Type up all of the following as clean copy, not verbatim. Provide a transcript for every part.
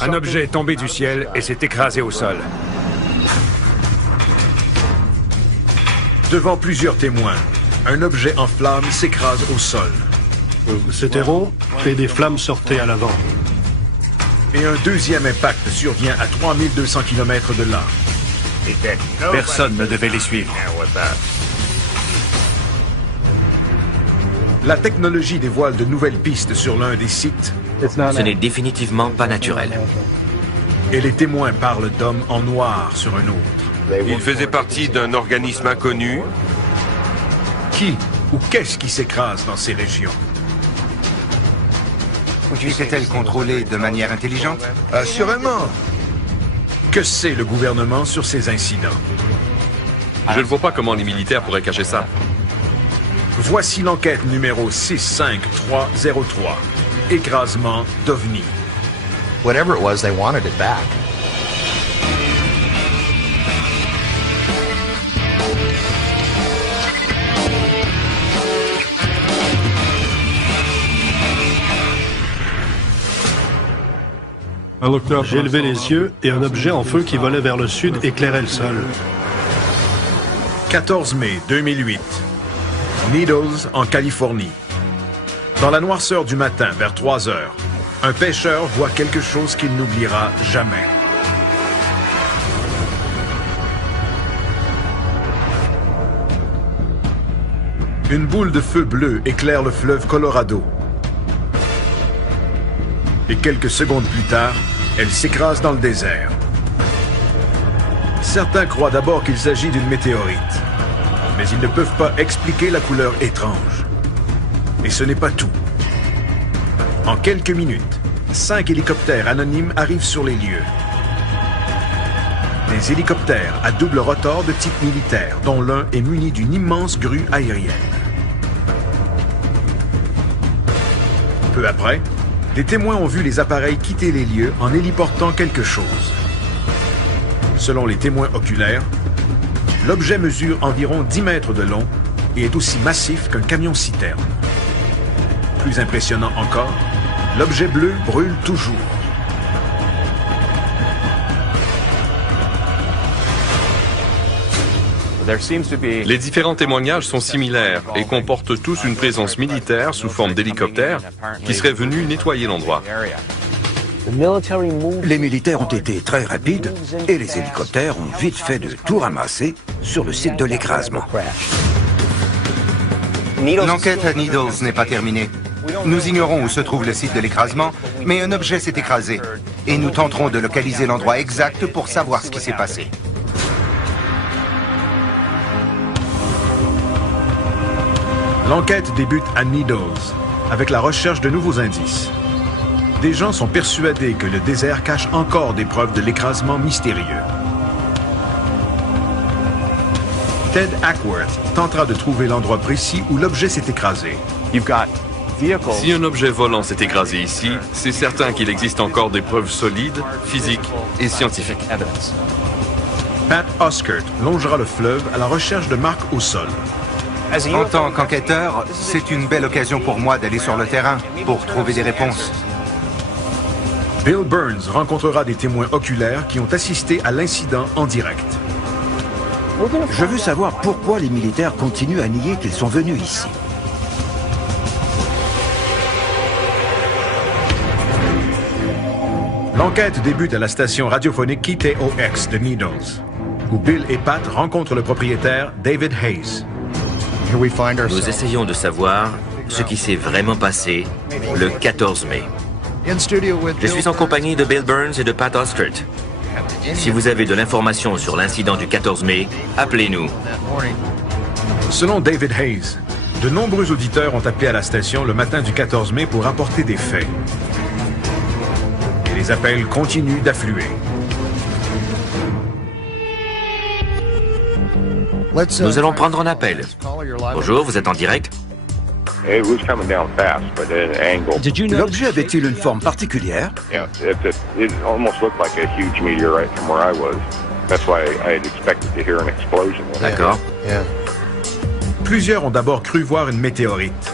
Un objet est tombé du ciel et s'est écrasé au sol. Devant plusieurs témoins, un objet en flammes s'écrase au sol. C'était rond et des flammes sortaient à l'avant. Et un deuxième impact survient à 3200 km de là. Personne ne devait les suivre. La technologie dévoile de nouvelles pistes sur l'un des sites. Ce n'est définitivement pas naturel. Et les témoins parlent d'hommes en noir sur un autre. Il faisait partie d'un organisme inconnu. Qui ou qu'est-ce qui s'écrase dans ces régions? Était-elle contrôlée de manière intelligente? Assurément. Que sait le gouvernement sur ces incidents? Je ne vois pas comment les militaires pourraient cacher ça. Voici l'enquête numéro 65303. Écrasement d'OVNI. Whatever it was, they wanted it back. J'ai levé les yeux et un objet en feu qui volait vers le sud éclairait le sol. 14 mai 2008. Needles, en Californie. Dans la noirceur du matin, vers 3 heures, un pêcheur voit quelque chose qu'il n'oubliera jamais. Une boule de feu bleu éclaire le fleuve Colorado. Et quelques secondes plus tard, elle s'écrase dans le désert. Certains croient d'abord qu'il s'agit d'une météorite, mais ils ne peuvent pas expliquer la couleur étrange. Et ce n'est pas tout. En quelques minutes, 5 hélicoptères anonymes arrivent sur les lieux. Des hélicoptères à double rotor de type militaire, dont l'un est muni d'une immense grue aérienne. Peu après, des témoins ont vu les appareils quitter les lieux en héliportant quelque chose. Selon les témoins oculaires, l'objet mesure environ 10 mètres de long et est aussi massif qu'un camion-citerne. Plus impressionnant encore, l'objet bleu brûle toujours. Les différents témoignages sont similaires et comportent tous une présence militaire sous forme d'hélicoptère qui serait venu nettoyer l'endroit. Les militaires ont été très rapides et les hélicoptères ont vite fait de tout ramasser sur le site de l'écrasement. L'enquête à Needles n'est pas terminée. Nous ignorons où se trouve le site de l'écrasement, mais un objet s'est écrasé. Et nous tenterons de localiser l'endroit exact pour savoir ce qui s'est passé. L'enquête débute à Needles, avec la recherche de nouveaux indices. Des gens sont persuadés que le désert cache encore des preuves de l'écrasement mystérieux. Ted Ackworth tentera de trouver l'endroit précis où l'objet s'est écrasé. Si un objet volant s'est écrasé ici, c'est certain qu'il existe encore des preuves solides, physiques et scientifiques. Pat Oskert longera le fleuve à la recherche de marques au sol. En tant qu'enquêteur, c'est une belle occasion pour moi d'aller sur le terrain pour trouver des réponses. Bill Burns rencontrera des témoins oculaires qui ont assisté à l'incident en direct. Je veux savoir pourquoi les militaires continuent à nier qu'ils sont venus ici. L'enquête débute à la station radiophonique KTOX de Needles, où Bill et Pat rencontrent le propriétaire David Hayes. Nous essayons de savoir ce qui s'est vraiment passé le 14 mai. Je suis en compagnie de Bill Burns et de Pat Oskert. Si vous avez de l'information sur l'incident du 14 mai, appelez-nous. Selon David Hayes, de nombreux auditeurs ont appelé à la station le matin du 14 mai pour rapporter des faits. Et les appels continuent d'affluer. Nous allons prendre un appel. Bonjour, vous êtes en direct? L'objet avait-il une forme particulière? D'accord. Plusieurs ont d'abord cru voir une météorite,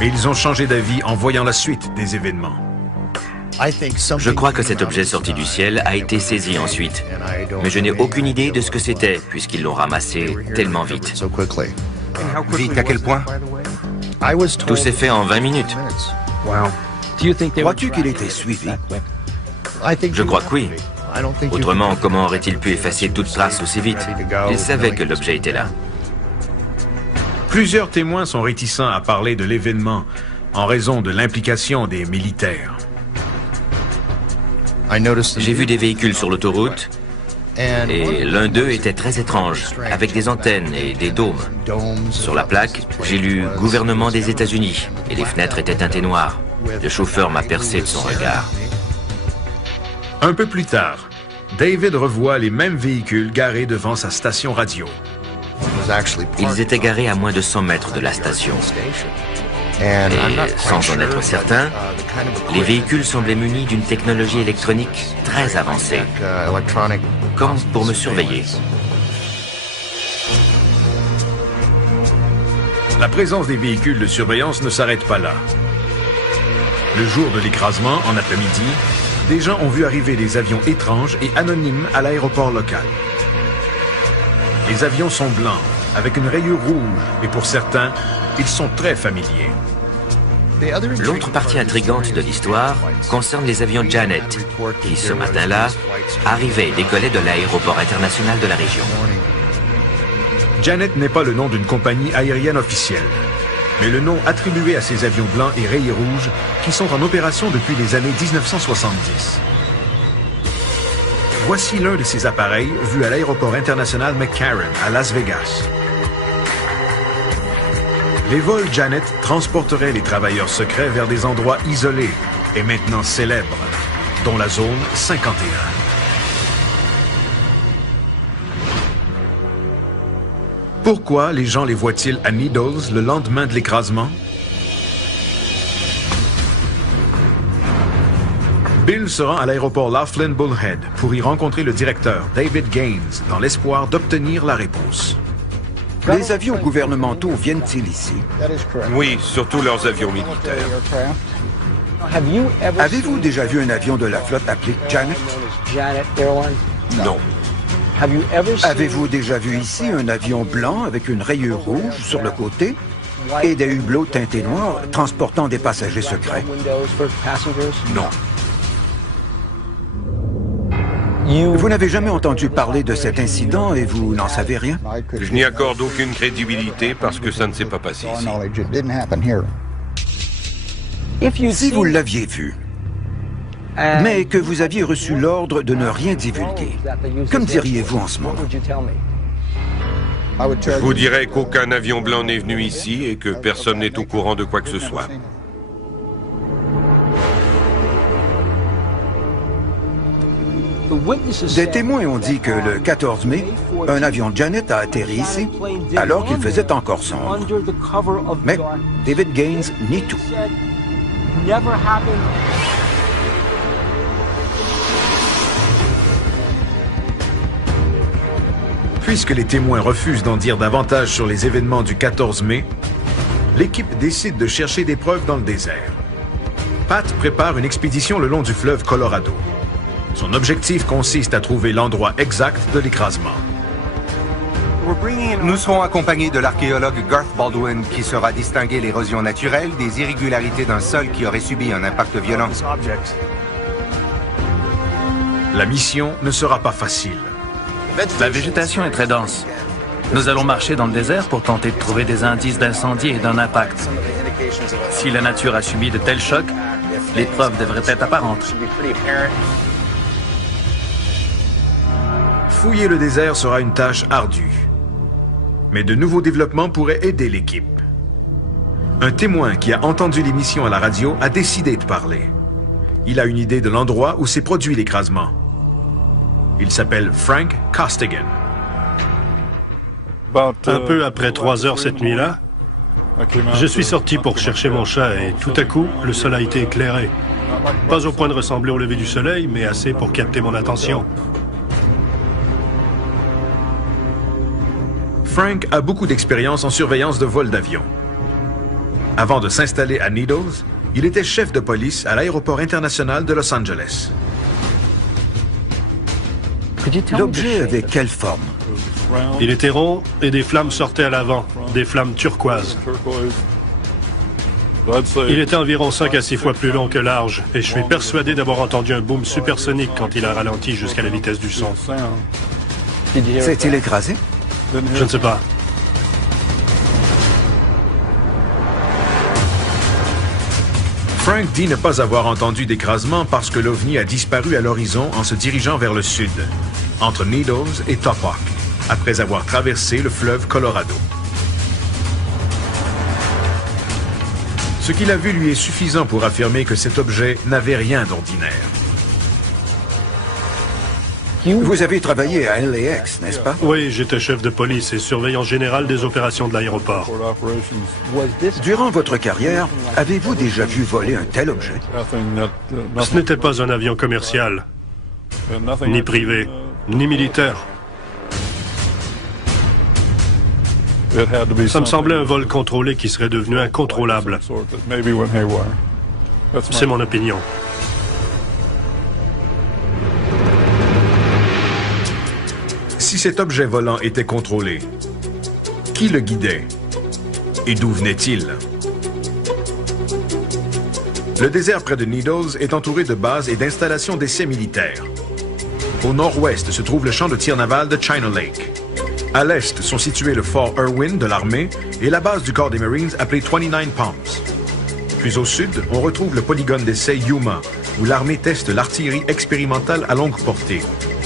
mais ils ont changé d'avis en voyant la suite des événements. Je crois que cet objet sorti du ciel a été saisi ensuite, mais je n'ai aucune idée de ce que c'était, puisqu'ils l'ont ramassé tellement vite. Vite à quel point? Tout s'est fait en 20 minutes. Crois-tu qu'il était suivi? Je crois que oui. Autrement, comment aurait-il pu effacer toute trace aussi vite? Il savait que l'objet était là. Plusieurs témoins sont réticents à parler de l'événement en raison de l'implication des militaires. J'ai vu des véhicules sur l'autoroute et l'un d'eux était très étrange, avec des antennes et des dômes. Sur la plaque, j'ai lu « Gouvernement des États-Unis » et les fenêtres étaient teintées noires. Le chauffeur m'a percé de son regard. Un peu plus tard, David revoit les mêmes véhicules garés devant sa station radio. Ils étaient garés à moins de 100 mètres de la station. Et sans en être certain, les véhicules semblaient munis d'une technologie électronique très avancée, comme pour me surveiller. La présence des véhicules de surveillance ne s'arrête pas là. Le jour de l'écrasement, en après-midi, des gens ont vu arriver des avions étranges et anonymes à l'aéroport local. Les avions sont blancs, avec une rayure rouge, et pour certains, ils sont très familiers. L'autre partie intrigante de l'histoire concerne les avions Janet, qui, ce matin-là, arrivaient et décollaient de l'aéroport international de la région. Janet n'est pas le nom d'une compagnie aérienne officielle, mais le nom attribué à ces avions blancs et rayés rouges qui sont en opération depuis les années 1970. Voici l'un de ces appareils vus à l'aéroport international McCarran à Las Vegas. Les vols Janet transporteraient les travailleurs secrets vers des endroits isolés et maintenant célèbres, dont la zone 51. Pourquoi les gens les voient-ils à Needles le lendemain de l'écrasement? Bill se rend à l'aéroport Laughlin Bullhead pour y rencontrer le directeur, David Gaines, dans l'espoir d'obtenir la réponse. Les avions gouvernementaux viennent-ils ici? Oui, surtout leurs avions militaires. Avez-vous déjà vu un avion de la flotte appelé Janet? Non. Avez-vous déjà vu ici un avion blanc avec une rayure rouge sur le côté et des hublots teintés noirs transportant des passagers secrets? Non. Vous n'avez jamais entendu parler de cet incident et vous n'en savez rien? Je n'y accorde aucune crédibilité parce que ça ne s'est pas passé ici. Si vous l'aviez vu, mais que vous aviez reçu l'ordre de ne rien divulguer, que me diriez-vous en ce moment? Je vous dirais qu'aucun avion blanc n'est venu ici et que personne n'est au courant de quoi que ce soit. Des témoins ont dit que le 14 mai, un avion Janet a atterri ici alors qu'il faisait encore sombre. Mais David Gaines nie tout. Puisque les témoins refusent d'en dire davantage sur les événements du 14 mai, l'équipe décide de chercher des preuves dans le désert. Pat prépare une expédition le long du fleuve Colorado. Son objectif consiste à trouver l'endroit exact de l'écrasement. Nous serons accompagnés de l'archéologue Garth Baldwin qui saura distinguer l'érosion naturelle des irrégularités d'un sol qui aurait subi un impact violent. La mission ne sera pas facile. La végétation est très dense. Nous allons marcher dans le désert pour tenter de trouver des indices d'incendie et d'un impact. Si la nature a subi de tels chocs, les preuves devraient être apparentes. Fouiller le désert sera une tâche ardue. Mais de nouveaux développements pourraient aider l'équipe. Un témoin qui a entendu l'émission à la radio a décidé de parler. Il a une idée de l'endroit où s'est produit l'écrasement. Il s'appelle Frank Costigan. Un peu après 3 heures cette nuit-là, je suis sorti pour chercher mon chat et tout à coup, le sol a été éclairé. Pas au point de ressembler au lever du soleil, mais assez pour capter mon attention. Frank a beaucoup d'expérience en surveillance de vol d'avion. Avant de s'installer à Needles, Il était chef de police à l'aéroport international de Los Angeles. L'objet avait quelle forme? Il était rond et des flammes sortaient à l'avant, des flammes turquoises. Il était environ 5 à 6 fois plus long que large, et je suis persuadé d'avoir entendu un boom supersonique quand il a ralenti jusqu'à la vitesse du son. S'est-il écrasé? Je ne sais pas. Frank dit ne pas avoir entendu d'écrasement parce que l'OVNI a disparu à l'horizon en se dirigeant vers le sud, entre Needles et Topok, après avoir traversé le fleuve Colorado. Ce qu'il a vu lui est suffisant pour affirmer que cet objet n'avait rien d'ordinaire. Vous avez travaillé à LAX, n'est-ce pas? Oui, j'étais chef de police et surveillant général des opérations de l'aéroport. Durant votre carrière, avez-vous déjà vu voler un tel objet? Ce n'était pas un avion commercial, ni privé, ni militaire. Ça me semblait un vol contrôlé qui serait devenu incontrôlable. C'est mon opinion. Si cet objet volant était contrôlé, qui le guidait et d'où venait-il? Le désert près de Needles est entouré de bases et d'installations d'essais militaires. Au nord-ouest se trouve le champ de tir naval de China Lake. À l'est sont situés le fort Irwin de l'armée et la base du corps des Marines appelée 29 Palms. Plus au sud, on retrouve le polygone d'essai Yuma, où l'armée teste l'artillerie expérimentale à longue portée.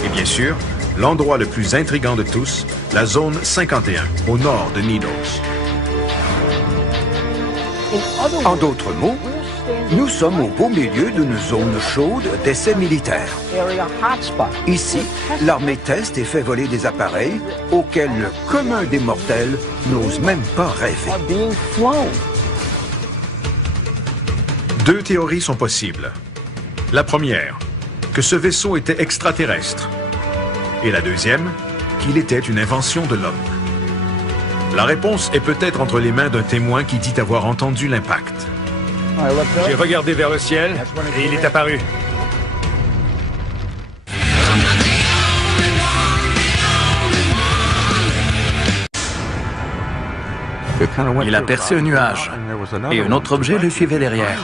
Et bien sûr, l'endroit le plus intriguant de tous, la zone 51, au nord de Needles. En d'autres mots, nous sommes au beau milieu d'une zone chaude d'essais militaires. Ici, l'armée teste et fait voler des appareils auxquels le commun des mortels n'ose même pas rêver. Deux théories sont possibles. La première, que ce vaisseau était extraterrestre. Et la deuxième, qu'il était une invention de l'homme. La réponse est peut-être entre les mains d'un témoin qui dit avoir entendu l'impact. J'ai regardé vers le ciel et il est apparu. Il a percé un nuage et un autre objet le suivait derrière.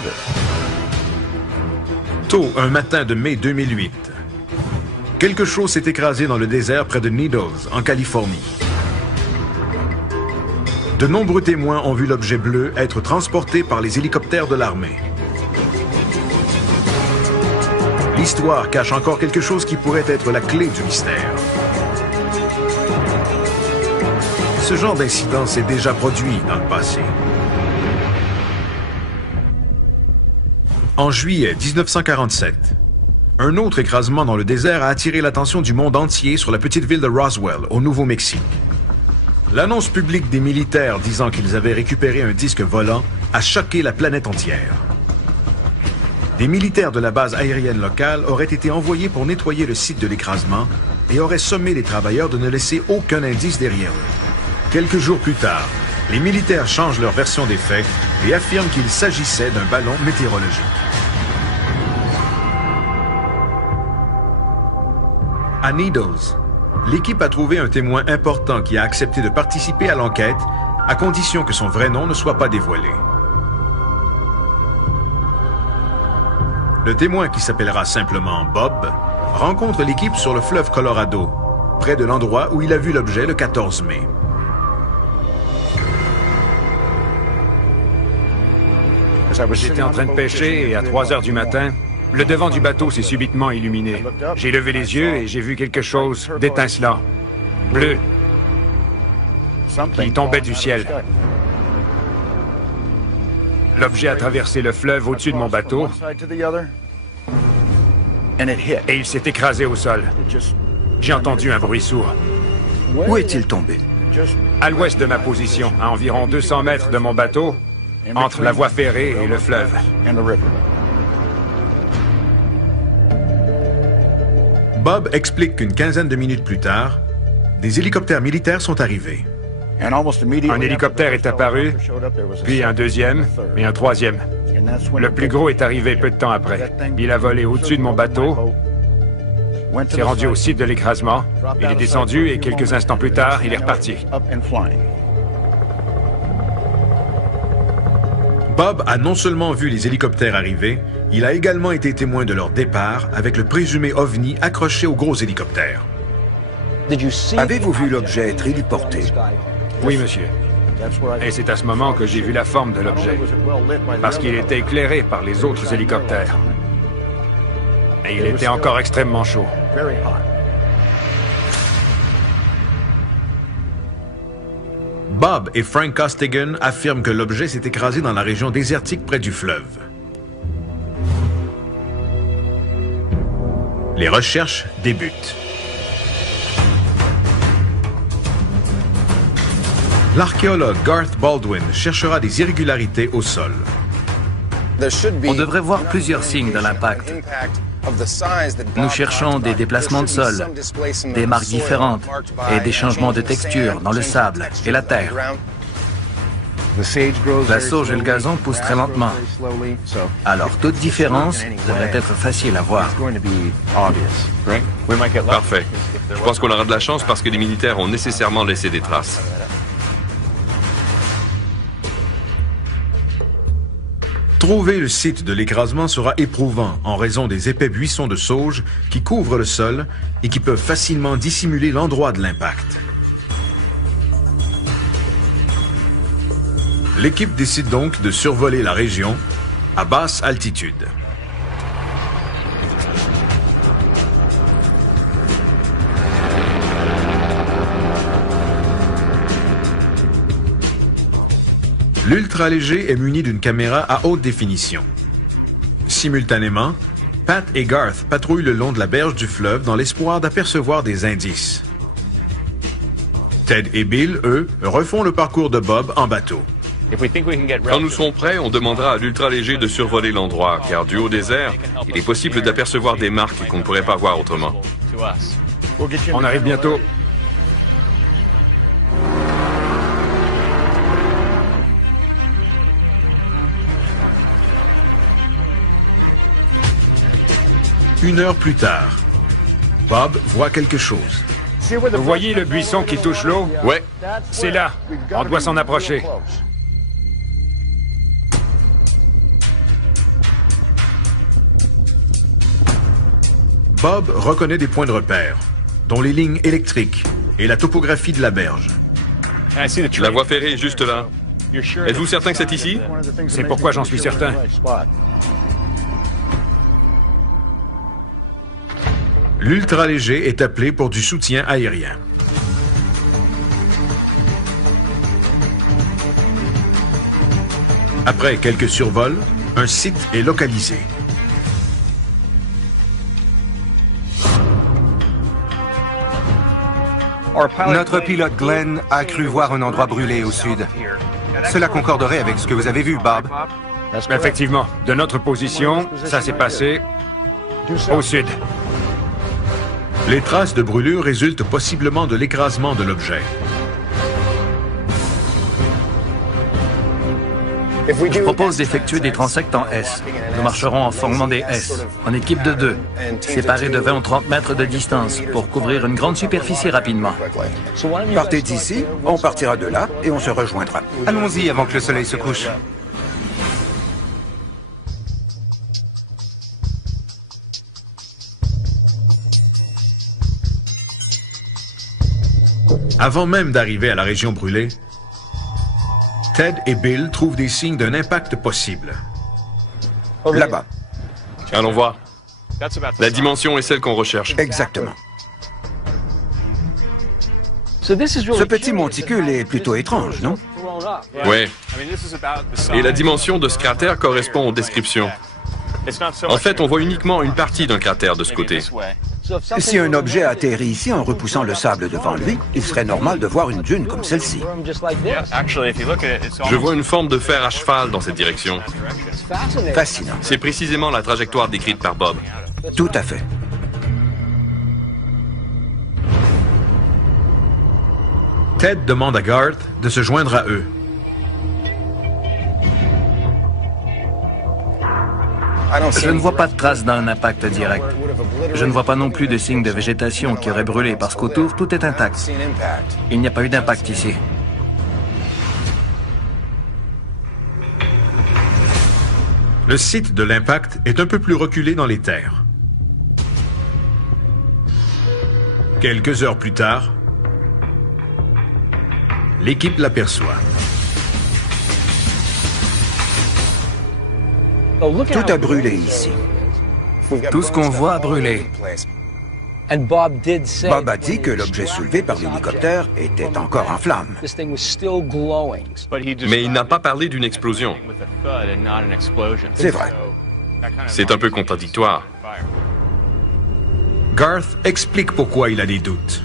Tôt un matin de mai 2008, quelque chose s'est écrasé dans le désert près de Needles, en Californie. De nombreux témoins ont vu l'objet bleu être transporté par les hélicoptères de l'armée. L'histoire cache encore quelque chose qui pourrait être la clé du mystère. Ce genre d'incident s'est déjà produit dans le passé. En juillet 1947, un autre écrasement dans le désert a attiré l'attention du monde entier sur la petite ville de Roswell, au Nouveau-Mexique. L'annonce publique des militaires disant qu'ils avaient récupéré un disque volant a choqué la planète entière. Des militaires de la base aérienne locale auraient été envoyés pour nettoyer le site de l'écrasement et auraient sommé les travailleurs de ne laisser aucun indice derrière eux. Quelques jours plus tard, les militaires changent leur version des faits et affirment qu'il s'agissait d'un ballon météorologique. À Needles, l'équipe a trouvé un témoin important qui a accepté de participer à l'enquête, à condition que son vrai nom ne soit pas dévoilé. Le témoin, qui s'appellera simplement Bob, rencontre l'équipe sur le fleuve Colorado, près de l'endroit où il a vu l'objet le 14 mai. J'étais en train de pêcher et à 3 heures du matin, le devant du bateau s'est subitement illuminé. J'ai levé les yeux et j'ai vu quelque chose d'étincelant, bleu, qui tombait du ciel. L'objet a traversé le fleuve au-dessus de mon bateau et il s'est écrasé au sol. J'ai entendu un bruit sourd. Où est-il tombé? À l'ouest de ma position, à environ 200 mètres de mon bateau, entre la voie ferrée et le fleuve. Bob explique qu'une quinzaine de minutes plus tard, des hélicoptères militaires sont arrivés. Un hélicoptère est apparu, puis un deuxième et un troisième. Le plus gros est arrivé peu de temps après. Il a volé au-dessus de mon bateau, s'est rendu au site de l'écrasement, il est descendu et quelques instants plus tard, il est reparti. Bob a non seulement vu les hélicoptères arriver, il a également été témoin de leur départ avec le présumé OVNI accroché au gros hélicoptère. Avez-vous vu l'objet être héliporté? Oui, monsieur. Et c'est à ce moment que j'ai vu la forme de l'objet, parce qu'il était éclairé par les autres hélicoptères. Et il était encore extrêmement chaud. Bob et Frank Costigan affirment que l'objet s'est écrasé dans la région désertique près du fleuve. Les recherches débutent. L'archéologue Garth Baldwin cherchera des irrégularités au sol. On devrait voir plusieurs signes de l'impact. Nous cherchons des déplacements de sol, des marques différentes et des changements de texture dans le sable et la terre. La sauge et le gazon poussent très lentement. Alors toute différence devrait être facile à voir. Parfait. Je pense qu'on aura de la chance parce que les militaires ont nécessairement laissé des traces. Trouver le site de l'écrasement sera éprouvant en raison des épais buissons de sauge qui couvrent le sol et qui peuvent facilement dissimuler l'endroit de l'impact. L'équipe décide donc de survoler la région à basse altitude. L'ultra-léger est muni d'une caméra à haute définition. Simultanément, Pat et Garth patrouillent le long de la berge du fleuve dans l'espoir d'apercevoir des indices. Ted et Bill, eux, refont le parcours de Bob en bateau. Quand nous serons prêts, on demandera à l'ultra-léger de survoler l'endroit, car du haut des airs, il est possible d'apercevoir des marques qu'on ne pourrait pas voir autrement. On arrive bientôt. Une heure plus tard, Bob voit quelque chose. Vous voyez le buisson qui touche l'eau? Ouais. C'est là. On doit s'en approcher. Bob reconnaît des points de repère, dont les lignes électriques et la topographie de la berge. La voie ferrée est juste là. Êtes-vous certain que c'est ici? C'est pourquoi j'en suis certain. L'ultra-léger est appelé pour du soutien aérien. Après quelques survols, un site est localisé. Notre pilote Glenn a cru voir un endroit brûlé au sud. Cela concorderait avec ce que vous avez vu, Bob. Effectivement, de notre position, ça s'est passé au sud. Les traces de brûlure résultent possiblement de l'écrasement de l'objet. Je propose d'effectuer des transects en S. Nous marcherons en formant des S, en équipe de 2, séparés de 20 ou 30 mètres de distance, pour couvrir une grande superficie rapidement. Partez d'ici, on partira de là et on se rejoindra. Allons-y avant que le soleil se couche. Avant même d'arriver à la région brûlée, Ted et Bill trouvent des signes d'un impact possible. Là-bas. Allons voir. La dimension est celle qu'on recherche. Exactement. Ce petit monticule est plutôt étrange, non? Oui. Et la dimension de ce cratère correspond aux descriptions. En fait, on voit uniquement une partie d'un cratère de ce côté. Si un objet atterrit ici en repoussant le sable devant lui, il serait normal de voir une dune comme celle-ci. Je vois une forme de fer à cheval dans cette direction. Fascinant. C'est précisément la trajectoire décrite par Bob. Tout à fait. Ted demande à Garth de se joindre à eux. Je ne vois pas de traces d'un impact direct. Je ne vois pas non plus de signes de végétation qui aurait brûlé parce qu'autour, tout est intact. Il n'y a pas eu d'impact ici. Le site de l'impact est un peu plus reculé dans les terres. Quelques heures plus tard, l'équipe l'aperçoit. Tout a brûlé ici. Tout ce qu'on voit a brûlé. Bob a dit que l'objet soulevé par l'hélicoptère était encore en flammes. Mais il n'a pas parlé d'une explosion. C'est vrai. C'est un peu contradictoire. Garth explique pourquoi il a des doutes.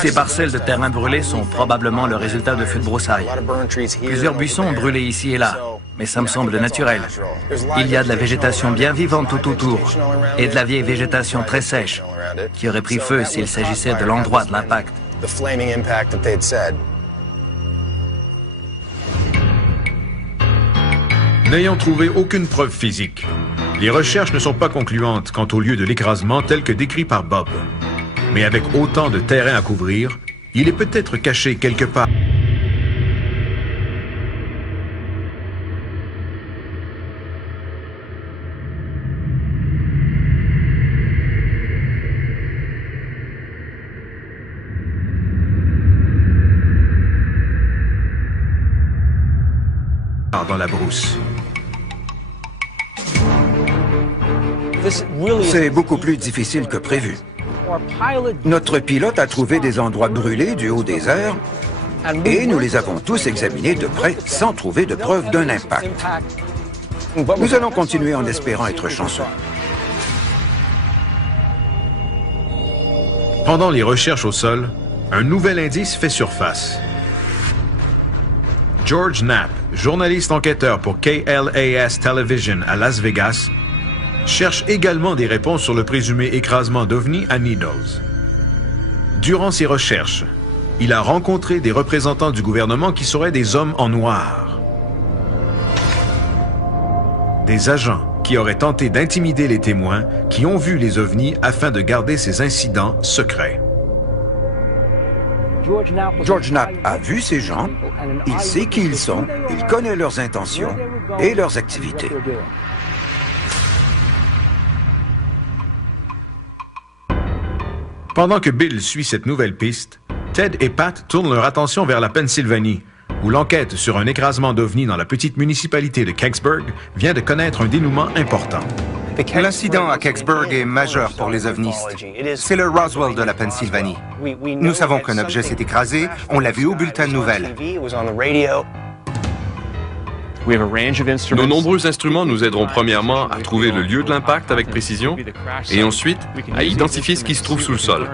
Ces parcelles de terrain brûlées sont probablement le résultat de feux de broussailles. Plusieurs buissons ont brûlé ici et là, mais ça me semble naturel. Il y a de la végétation bien vivante tout autour, et de la vieille végétation très sèche, qui aurait pris feu s'il s'agissait de l'endroit de l'impact. N'ayant trouvé aucune preuve physique, les recherches ne sont pas concluantes quant au lieu de l'écrasement tel que décrit par Bob. Mais avec autant de terrain à couvrir, il est peut-être caché quelque part. Dans la brousse. C'est beaucoup plus difficile que prévu. Notre pilote a trouvé des endroits brûlés du haut des airs et nous les avons tous examinés de près sans trouver de preuve d'un impact. Nous allons continuer en espérant être chanceux. Pendant les recherches au sol, un nouvel indice fait surface. George Knapp, journaliste enquêteur pour KLAS Television à Las Vegas, cherche également des réponses sur le présumé écrasement d'OVNI à Needles. Durant ses recherches, il a rencontré des représentants du gouvernement qui seraient des hommes en noir. Des agents qui auraient tenté d'intimider les témoins qui ont vu les OVNI afin de garder ces incidents secrets. George Knapp a vu ces gens, il sait qui ils sont, il connaît leurs intentions et leurs activités. Pendant que Bill suit cette nouvelle piste, Ted et Pat tournent leur attention vers la Pennsylvanie, où l'enquête sur un écrasement d'OVNI dans la petite municipalité de Kecksburg vient de connaître un dénouement important. L'incident à Kecksburg est majeur pour les ovnistes. C'est le Roswell de la Pennsylvanie. Nous savons qu'un objet s'est écrasé, on l'a vu au bulletin de nouvelles. Nos nombreux instruments nous aideront premièrement à trouver le lieu de l'impact avec précision et ensuite à identifier ce qui se trouve sous le sol.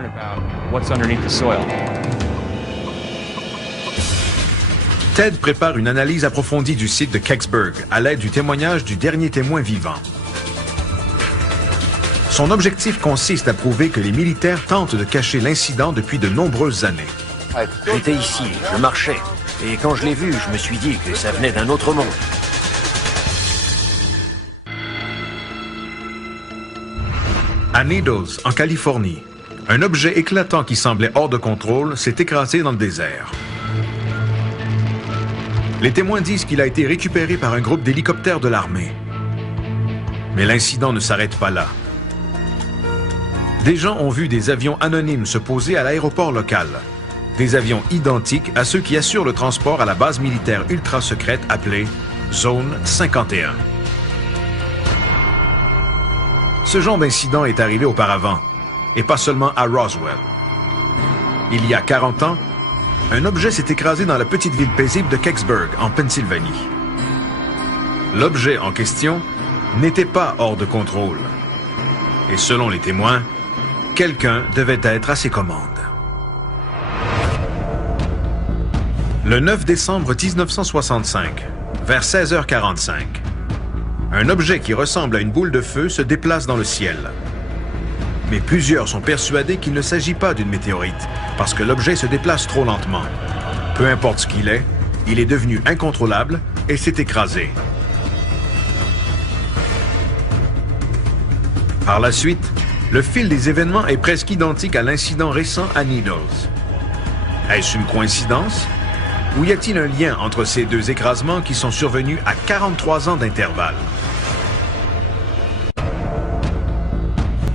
Ted prépare une analyse approfondie du site de Kecksburg à l'aide du témoignage du dernier témoin vivant. Son objectif consiste à prouver que les militaires tentent de cacher l'incident depuis de nombreuses années. J'étais ici, je marchais. Et quand je l'ai vu, je me suis dit que ça venait d'un autre monde. À Needles, en Californie, un objet éclatant qui semblait hors de contrôle s'est écrasé dans le désert. Les témoins disent qu'il a été récupéré par un groupe d'hélicoptères de l'armée. Mais l'incident ne s'arrête pas là. Des gens ont vu des avions anonymes se poser à l'aéroport local. Des avions identiques à ceux qui assurent le transport à la base militaire ultra secrète appelée Zone 51. Ce genre d'incident est arrivé auparavant, et pas seulement à Roswell. Il y a 40 ans, un objet s'est écrasé dans la petite ville paisible de Kecksburg, en Pennsylvanie. L'objet en question n'était pas hors de contrôle. Et selon les témoins, quelqu'un devait être à ses commandes. Le 9 décembre 1965, vers 16h45, un objet qui ressemble à une boule de feu se déplace dans le ciel. Mais plusieurs sont persuadés qu'il ne s'agit pas d'une météorite, parce que l'objet se déplace trop lentement. Peu importe ce qu'il est, il est devenu incontrôlable et s'est écrasé. Par la suite, le fil des événements est presque identique à l'incident récent à Needles. Est-ce une coïncidence? Ou y a-t-il un lien entre ces deux écrasements qui sont survenus à 43 ans d'intervalle?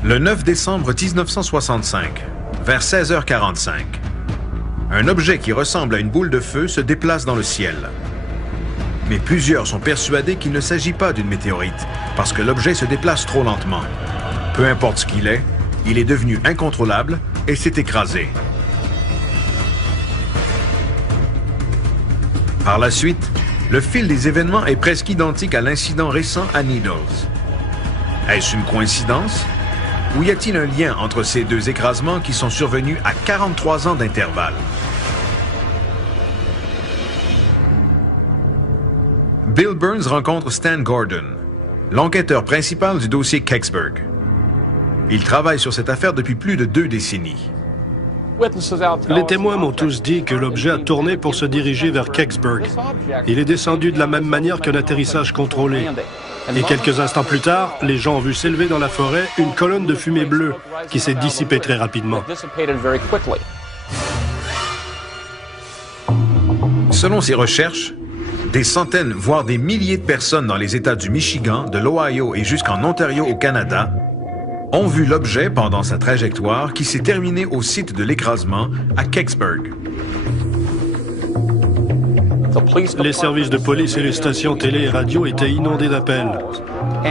Le 9 décembre 1965, vers 16h45, un objet qui ressemble à une boule de feu se déplace dans le ciel. Mais plusieurs sont persuadés qu'il ne s'agit pas d'une météorite, parce que l'objet se déplace trop lentement. Peu importe ce qu'il est devenu incontrôlable et s'est écrasé. Par la suite, le fil des événements est presque identique à l'incident récent à Needles. Est-ce une coïncidence? Ou y a-t-il un lien entre ces deux écrasements qui sont survenus à 43 ans d'intervalle? Bill Burns rencontre Stan Gordon, l'enquêteur principal du dossier Kecksburg. Il travaille sur cette affaire depuis plus de 2 décennies. Les témoins m'ont tous dit que l'objet a tourné pour se diriger vers Kecksburg. Il est descendu de la même manière qu'un atterrissage contrôlé. Et quelques instants plus tard, les gens ont vu s'élever dans la forêt une colonne de fumée bleue qui s'est dissipée très rapidement. Selon ses recherches, des centaines, voire des milliers de personnes dans les États du Michigan, de l'Ohio et jusqu'en Ontario au Canada ont vu l'objet pendant sa trajectoire qui s'est terminée au site de l'écrasement à Kecksburg. Les services de police et les stations télé et radio étaient inondés d'appels.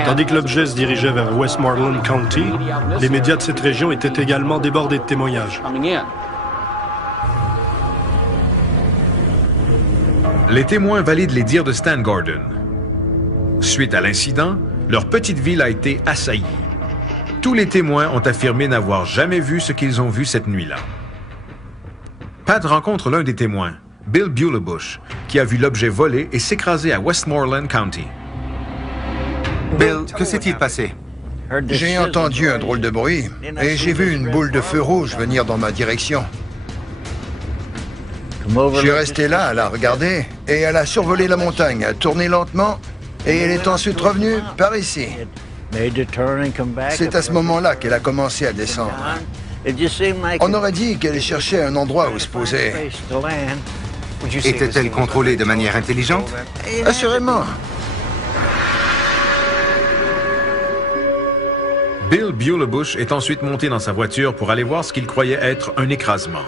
Tandis que l'objet se dirigeait vers Westmoreland County, les médias de cette région étaient également débordés de témoignages. Les témoins valident les dires de Stan Gordon. Suite à l'incident, leur petite ville a été assaillie. Tous les témoins ont affirmé n'avoir jamais vu ce qu'ils ont vu cette nuit-là. Pat rencontre l'un des témoins, Bill Bulebush, qui a vu l'objet voler et s'écraser à Westmoreland County. Bill, que s'est-il passé? J'ai entendu un drôle de bruit et j'ai vu une boule de feu rouge venir dans ma direction. Je suis resté là à la regarder et elle a survolé la montagne, a tourné lentement et elle est ensuite revenue par ici. C'est à ce moment-là qu'elle a commencé à descendre. On aurait dit qu'elle cherchait un endroit où se poser. Était-elle contrôlée de manière intelligente? Assurément. Bill Bulebush est ensuite monté dans sa voiture pour aller voir ce qu'il croyait être un écrasement.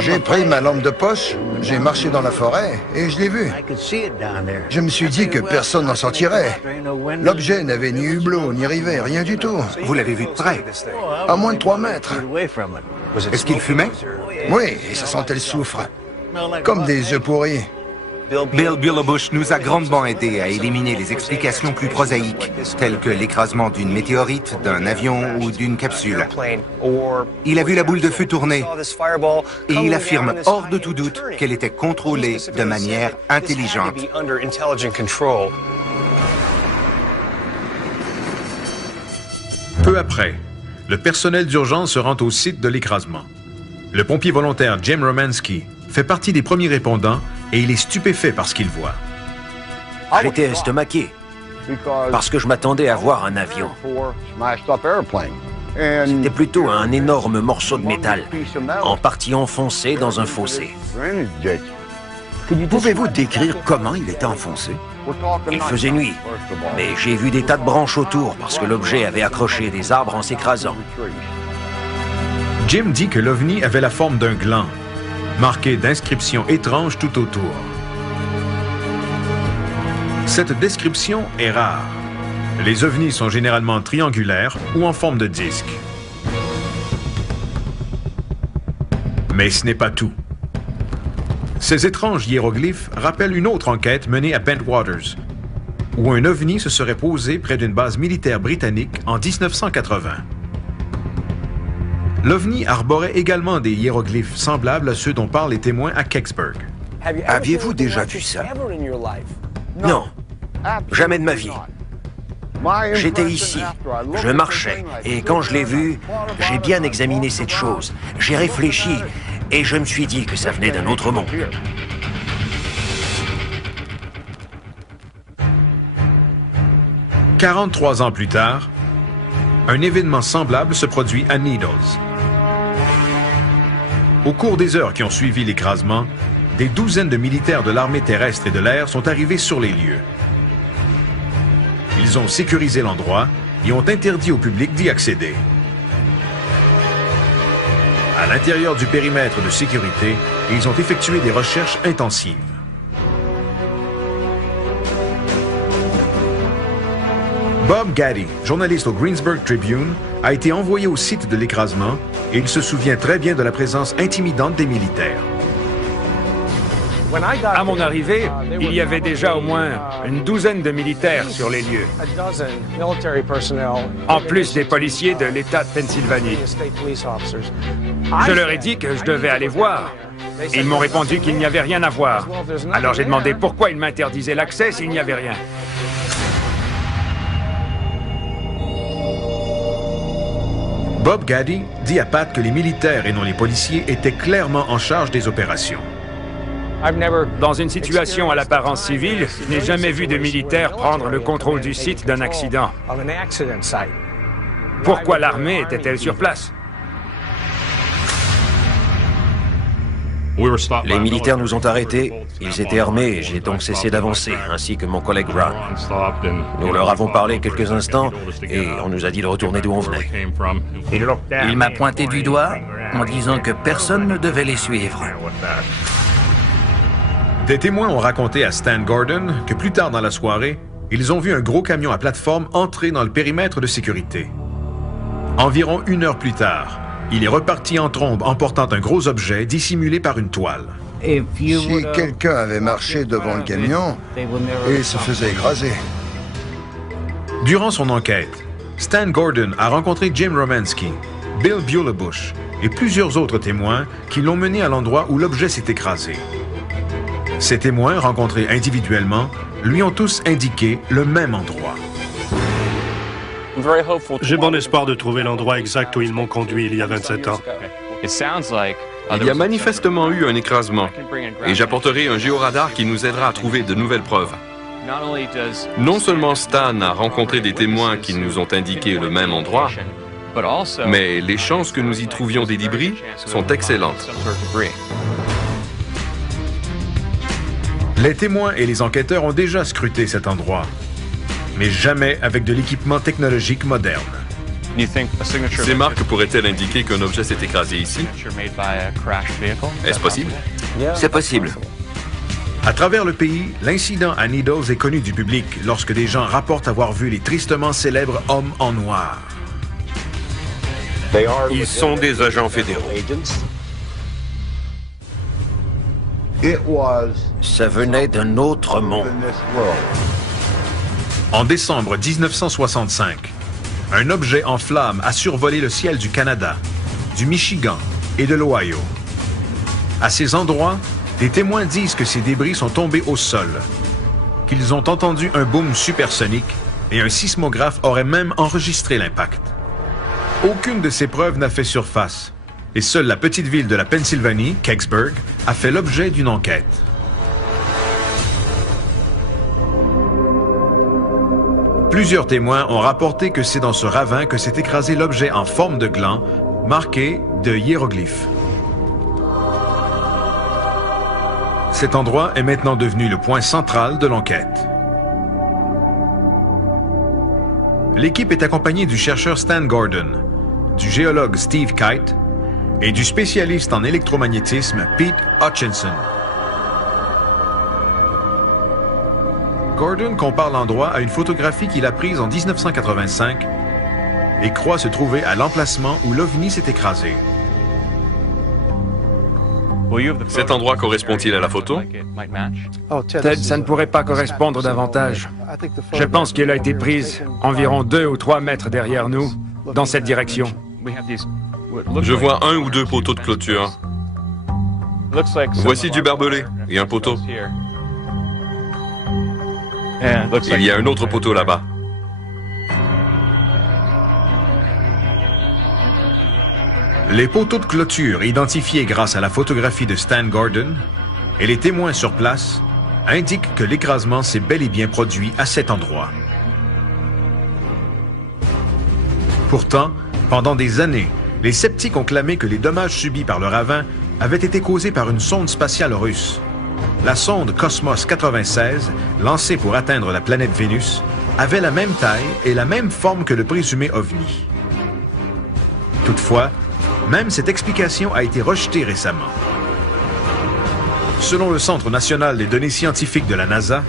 J'ai pris ma lampe de poche, j'ai marché dans la forêt et je l'ai vu. Je me suis dit que personne n'en sortirait. L'objet n'avait ni hublot, ni rivet, rien du tout. Vous l'avez vu de près? À moins de 3 mètres. Est-ce qu'il fumait? Oui, et ça sentait le soufre. Comme des œufs pourris. Bill Bulebush nous a grandement aidé à éliminer les explications plus prosaïques, telles que l'écrasement d'une météorite, d'un avion ou d'une capsule. Il a vu la boule de feu tourner et il affirme hors de tout doute qu'elle était contrôlée de manière intelligente. Peu après, le personnel d'urgence se rend au site de l'écrasement. Le pompier volontaire Jim Romanski fait partie des premiers répondants et il est stupéfait par ce qu'il voit. J'étais estomaqué, parce que je m'attendais à voir un avion. C'était plutôt un énorme morceau de métal, en partie enfoncé dans un fossé. Pouvez-vous décrire comment il était enfoncé? Il faisait nuit, mais j'ai vu des tas de branches autour parce que l'objet avait accroché des arbres en s'écrasant. Jim dit que l'OVNI avait la forme d'un gland, marqué d'inscriptions étranges tout autour. Cette description est rare. Les ovnis sont généralement triangulaires ou en forme de disque. Mais ce n'est pas tout. Ces étranges hiéroglyphes rappellent une autre enquête menée à Bentwaters, où un ovni se serait posé près d'une base militaire britannique en 1980. L'OVNI arborait également des hiéroglyphes semblables à ceux dont parlent les témoins à Kecksburg. Aviez-vous déjà vu ça? Non, jamais de ma vie. J'étais ici, je marchais, et quand je l'ai vu, j'ai bien examiné cette chose. J'ai réfléchi, et je me suis dit que ça venait d'un autre monde. « 43 ans plus tard, un événement semblable se produit à Needles. Au cours des heures qui ont suivi l'écrasement, des douzaines de militaires de l'armée terrestre et de l'air sont arrivés sur les lieux. Ils ont sécurisé l'endroit et ont interdit au public d'y accéder. À l'intérieur du périmètre de sécurité, ils ont effectué des recherches intensives. Bob Gaddy, journaliste au Greensburg Tribune, a été envoyé au site de l'écrasement et il se souvient très bien de la présence intimidante des militaires. À mon arrivée, il y avait déjà au moins une douzaine de militaires sur les lieux, en plus des policiers de l'État de Pennsylvanie. Je leur ai dit que je devais aller voir. Ils m'ont répondu qu'il n'y avait rien à voir. Alors j'ai demandé pourquoi ils m'interdisaient l'accès s'il n'y avait rien. Bob Gaddy dit à Pat que les militaires et non les policiers étaient clairement en charge des opérations. Dans une situation à l'apparence civile, je n'ai jamais vu de militaires prendre le contrôle du site d'un accident. Pourquoi l'armée était-elle sur place? Les militaires nous ont arrêtés, ils étaient armés et j'ai donc cessé d'avancer, ainsi que mon collègue Ron. Nous leur avons parlé quelques instants et on nous a dit de retourner d'où on venait. Il m'a pointé du doigt en disant que personne ne devait les suivre. Des témoins ont raconté à Stan Gordon que plus tard dans la soirée, ils ont vu un gros camion à plateforme entrer dans le périmètre de sécurité. Environ 1 heure plus tard, il est reparti en trombe emportant un gros objet dissimulé par une toile. Si quelqu'un avait marché devant le camion, il se faisait écraser. Durant son enquête, Stan Gordon a rencontré Jim Romanski, Bill Bulebush et plusieurs autres témoins qui l'ont mené à l'endroit où l'objet s'est écrasé. Ces témoins, rencontrés individuellement, lui ont tous indiqué le même endroit. J'ai bon espoir de trouver l'endroit exact où ils m'ont conduit il y a 27 ans. Il y a manifestement eu un écrasement, et j'apporterai un géoradar qui nous aidera à trouver de nouvelles preuves. Non seulement Stan a rencontré des témoins qui nous ont indiqué le même endroit, mais les chances que nous y trouvions des débris sont excellentes. Les témoins et les enquêteurs ont déjà scruté cet endroit, mais jamais avec de l'équipement technologique moderne. Ces marques pourraient-elles indiquer qu'un objet s'est écrasé ici? Est-ce possible? C'est possible. À travers le pays, l'incident à Needles est connu du public lorsque des gens rapportent avoir vu les tristement célèbres hommes en noir. Ils sont des agents fédéraux. Ça venait d'un autre monde. En décembre 1965, un objet en flammes a survolé le ciel du Canada, du Michigan et de l'Ohio. À ces endroits, des témoins disent que ces débris sont tombés au sol, qu'ils ont entendu un boom supersonique et un sismographe aurait même enregistré l'impact. Aucune de ces preuves n'a fait surface, et seule la petite ville de la Pennsylvanie, Kecksburg, a fait l'objet d'une enquête. Plusieurs témoins ont rapporté que c'est dans ce ravin que s'est écrasé l'objet en forme de gland, marqué de hiéroglyphes. Cet endroit est maintenant devenu le point central de l'enquête. L'équipe est accompagnée du chercheur Stan Gordon, du géologue Steve Kite et du spécialiste en électromagnétisme Pete Hutchinson. Gordon compare l'endroit à une photographie qu'il a prise en 1985 et croit se trouver à l'emplacement où l'OVNI s'est écrasé. Cet endroit correspond-il à la photo? Ted, ça ne pourrait pas correspondre davantage. Je pense qu'elle a été prise environ 2 ou 3 mètres derrière nous, dans cette direction. Je vois 1 ou 2 poteaux de clôture. Voici du barbelé et un poteau. Il y a un autre poteau là-bas. Les poteaux de clôture identifiés grâce à la photographie de Stan Gordon et les témoins sur place indiquent que l'écrasement s'est bel et bien produit à cet endroit. Pourtant, pendant des années, les sceptiques ont clamé que les dommages subis par le ravin avaient été causés par une sonde spatiale russe. La sonde Cosmos 96, lancée pour atteindre la planète Vénus, avait la même taille et la même forme que le présumé OVNI. Toutefois, même cette explication a été rejetée récemment. Selon le Centre national des données scientifiques de la NASA,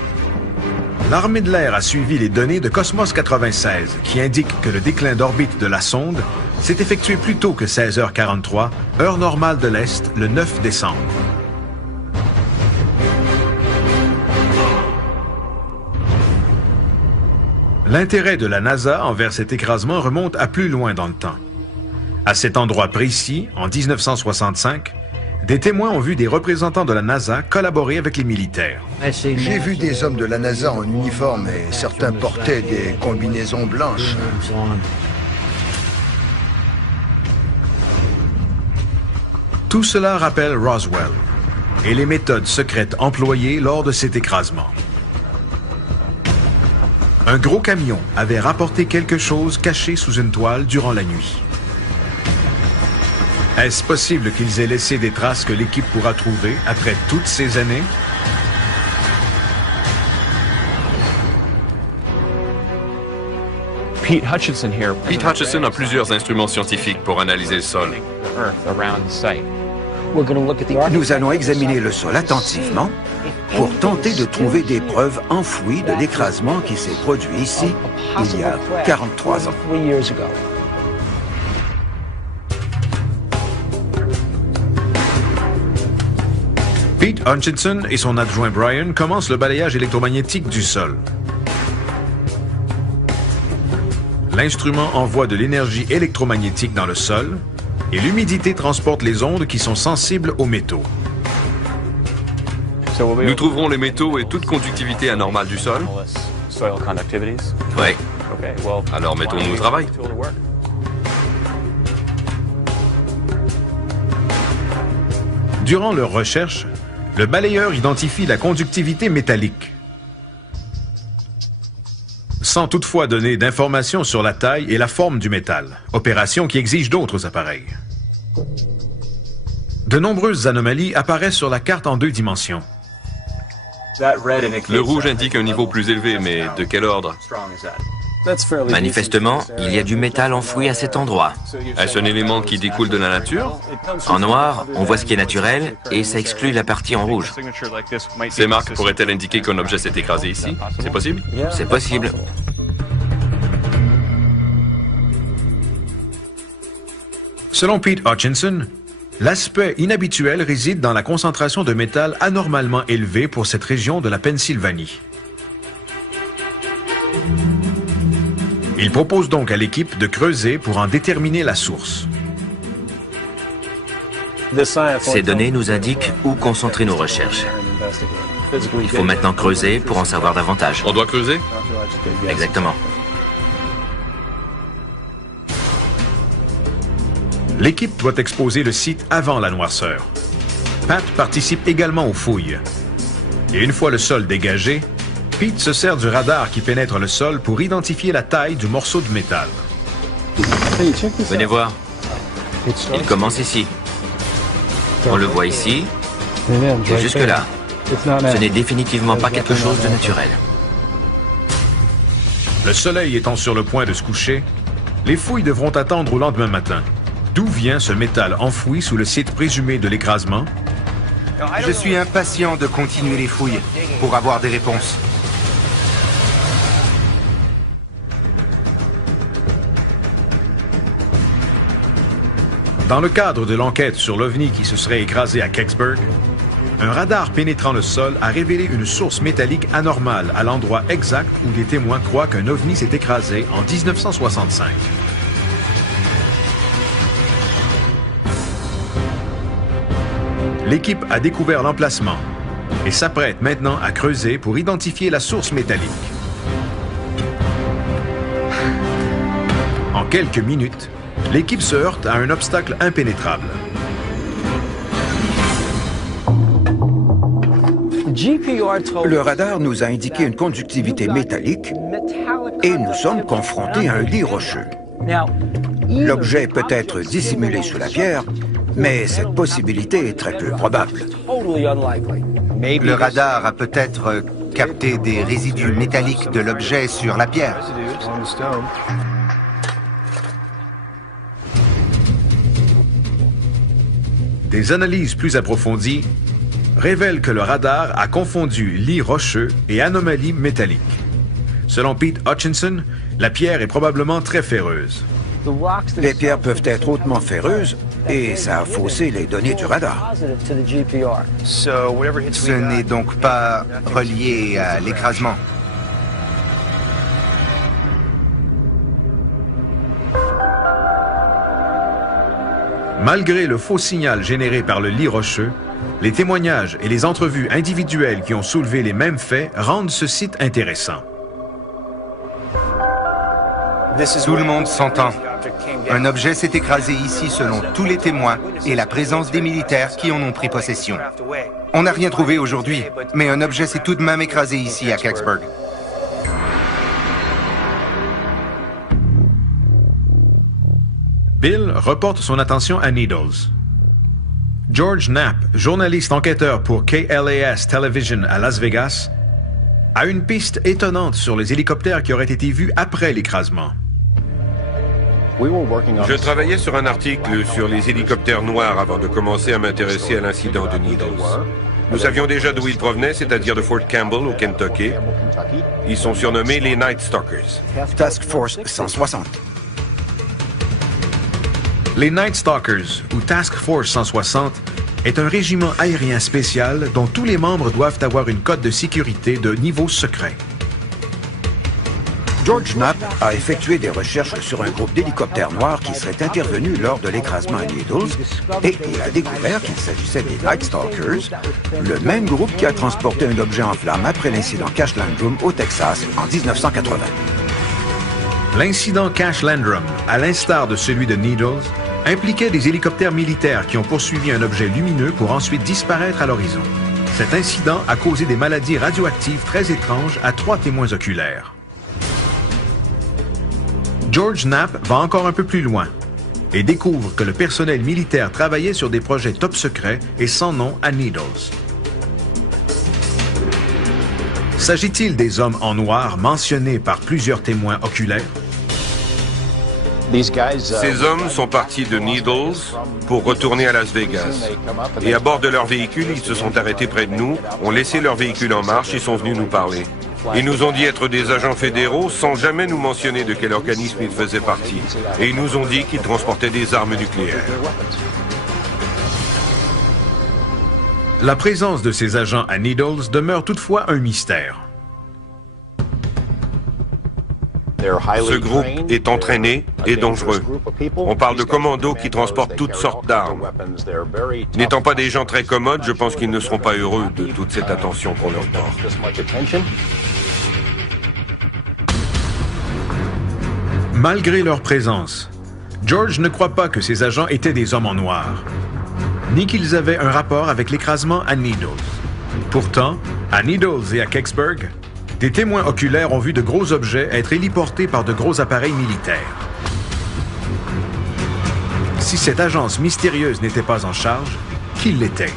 l'armée de l'air a suivi les données de Cosmos 96 qui indiquent que le déclin d'orbite de la sonde s'est effectué plus tôt que 16h43, heure normale de l'Est, le 9 décembre. L'intérêt de la NASA envers cet écrasement remonte à plus loin dans le temps. À cet endroit précis, en 1965, des témoins ont vu des représentants de la NASA collaborer avec les militaires. J'ai vu des hommes de la NASA en uniforme et certains portaient des combinaisons blanches. Tout cela rappelle Roswell et les méthodes secrètes employées lors de cet écrasement. Un gros camion avait rapporté quelque chose caché sous une toile durant la nuit. Est-ce possible qu'ils aient laissé des traces que l'équipe pourra trouver après toutes ces années? Pete Hutchison a plusieurs instruments scientifiques pour analyser le sol. Nous allons examiner le sol attentivement pour tenter de trouver des preuves enfouies de l'écrasement qui s'est produit ici il y a 43 ans. Pete Hutchison et son adjoint Brian commencent le balayage électromagnétique du sol. L'instrument envoie de l'énergie électromagnétique dans le sol et l'humidité transporte les ondes qui sont sensibles aux métaux. Nous trouverons les métaux et toute conductivité anormale du sol? Oui. Alors mettons-nous au travail. Durant leurs recherches, le balayeur identifie la conductivité métallique, sans toutefois donner d'informations sur la taille et la forme du métal, opération qui exige d'autres appareils. De nombreuses anomalies apparaissent sur la carte en 2 dimensions. Le rouge indique un niveau plus élevé, mais de quel ordre? Manifestement, il y a du métal enfoui à cet endroit. Est-ce un élément qui découle de la nature? En noir, on voit ce qui est naturel et ça exclut la partie en rouge. Ces marques pourraient-elles indiquer qu'un objet s'est écrasé ici? C'est possible? C'est possible. Selon Pete Hutchison, l'aspect inhabituel réside dans la concentration de métal anormalement élevée pour cette région de la Pennsylvanie. Il propose donc à l'équipe de creuser pour en déterminer la source. Ces données nous indiquent où concentrer nos recherches. Il faut maintenant creuser pour en savoir davantage. On doit creuser? Exactement. L'équipe doit exposer le site avant la noirceur. Pat participe également aux fouilles. Et une fois le sol dégagé, Pete se sert du radar qui pénètre le sol pour identifier la taille du morceau de métal. Venez voir. Il commence ici. On le voit ici et jusque-là. Ce n'est définitivement pas quelque chose de naturel. Le soleil étant sur le point de se coucher, les fouilles devront attendre au lendemain matin. D'où vient ce métal enfoui sous le site présumé de l'écrasement? Je suis impatient de continuer les fouilles pour avoir des réponses. Dans le cadre de l'enquête sur l'OVNI qui se serait écrasé à Kecksburg, un radar pénétrant le sol a révélé une source métallique anormale à l'endroit exact où des témoins croient qu'un OVNI s'est écrasé en 1965. L'équipe a découvert l'emplacement et s'apprête maintenant à creuser pour identifier la source métallique. En quelques minutes, L'équipe se heurte à un obstacle impénétrable. Le radar nous a indiqué une conductivité métallique et nous sommes confrontés à un lit rocheux. L'objet peut être dissimulé sous la pierre, mais cette possibilité est très peu probable. Le radar a peut-être capté des résidus métalliques de l'objet sur la pierre. Des analyses plus approfondies révèlent que le radar a confondu lit rocheux et anomalie métallique. Selon Pete Hutchinson, la pierre est probablement très ferreuse. Les pierres peuvent être hautement ferreuses et ça a faussé les données du radar. Ce n'est donc pas relié à l'écrasement. Malgré le faux signal généré par le lit rocheux, les témoignages et les entrevues individuelles qui ont soulevé les mêmes faits rendent ce site intéressant. Tout le monde s'entend. Un objet s'est écrasé ici selon tous les témoins et la présence des militaires qui en ont pris possession. On n'a rien trouvé aujourd'hui, mais un objet s'est tout de même écrasé ici à Kecksburg. Bill reporte son attention à Needles. George Knapp, journaliste enquêteur pour KLAS Television à Las Vegas, a une piste étonnante sur les hélicoptères qui auraient été vus après l'écrasement. Je travaillais sur un article sur les hélicoptères noirs avant de commencer à m'intéresser à l'incident de Needles. Nous savions déjà d'où ils provenaient, c'est-à-dire de Fort Campbell au Kentucky. Ils sont surnommés les Night Stalkers. Task Force 160. Les Night Stalkers, ou Task Force 160, est un régiment aérien spécial dont tous les membres doivent avoir une cote de sécurité de niveau secret. George Knapp a effectué des recherches sur un groupe d'hélicoptères noirs qui serait intervenu lors de l'écrasement à Needles et il a découvert qu'il s'agissait des Night Stalkers, le même groupe qui a transporté un objet en flammes après l'incident Cash Landrum au Texas en 1980. L'incident Cash Landrum, à l'instar de celui de Needles, impliquait des hélicoptères militaires qui ont poursuivi un objet lumineux pour ensuite disparaître à l'horizon. Cet incident a causé des maladies radioactives très étranges à 3 témoins oculaires. George Knapp va encore un peu plus loin et découvre que le personnel militaire travaillait sur des projets top secrets et sans nom à Needles. S'agit-il des hommes en noir mentionnés par plusieurs témoins oculaires? Ces hommes sont partis de Needles pour retourner à Las Vegas. Et à bord de leur véhicule, ils se sont arrêtés près de nous, ont laissé leur véhicule en marche et sont venus nous parler. Ils nous ont dit être des agents fédéraux sans jamais nous mentionner de quel organisme ils faisaient partie. Et ils nous ont dit qu'ils transportaient des armes nucléaires. La présence de ces agents à Needles demeure toutefois un mystère. Ce groupe est entraîné et dangereux. On parle de commandos qui transportent toutes sortes d'armes. N'étant pas des gens très commodes, je pense qu'ils ne seront pas heureux de toute cette attention qu'on leur porte. Malgré leur présence, George ne croit pas que ces agents étaient des hommes en noir, ni qu'ils avaient un rapport avec l'écrasement à Needles. Pourtant, à Needles et à Kecksburg, des témoins oculaires ont vu de gros objets être héliportés par de gros appareils militaires. Si cette agence mystérieuse n'était pas en charge, qui l'était?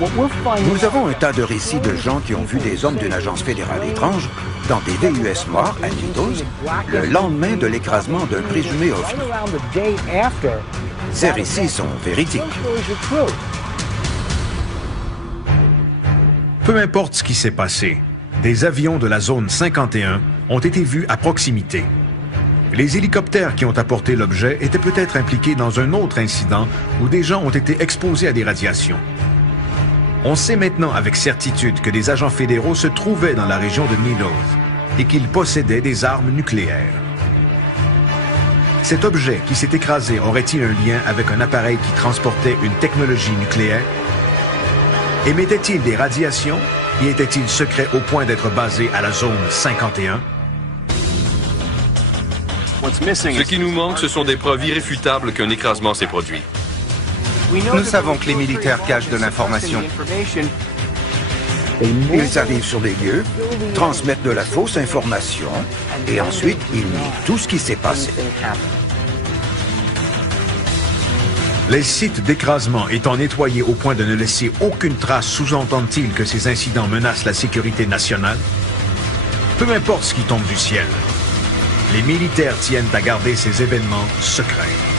Nous avons un tas de récits de gens qui ont vu des hommes d'une agence fédérale étrange dans des VUS noirs à Needles le lendemain de l'écrasement d'un présumé ovni. Ces récits sont véridiques. Peu importe ce qui s'est passé, des avions de la zone 51 ont été vus à proximité. Les hélicoptères qui ont apporté l'objet étaient peut-être impliqués dans un autre incident où des gens ont été exposés à des radiations. On sait maintenant avec certitude que des agents fédéraux se trouvaient dans la région de Needles et qu'ils possédaient des armes nucléaires. Cet objet qui s'est écrasé aurait-il un lien avec un appareil qui transportait une technologie nucléaire? Émettait-il des radiations et était-il secret au point d'être basé à la zone 51? Ce qui nous manque, ce sont des preuves irréfutables qu'un écrasement s'est produit. Nous savons que les militaires cachent de l'information. Ils arrivent sur les lieux, transmettent de la fausse information, et ensuite ils nient tout ce qui s'est passé. Les sites d'écrasement étant nettoyés au point de ne laisser aucune trace, sous-entend-il que ces incidents menacent la sécurité nationale? Peu importe ce qui tombe du ciel, les militaires tiennent à garder ces événements secrets.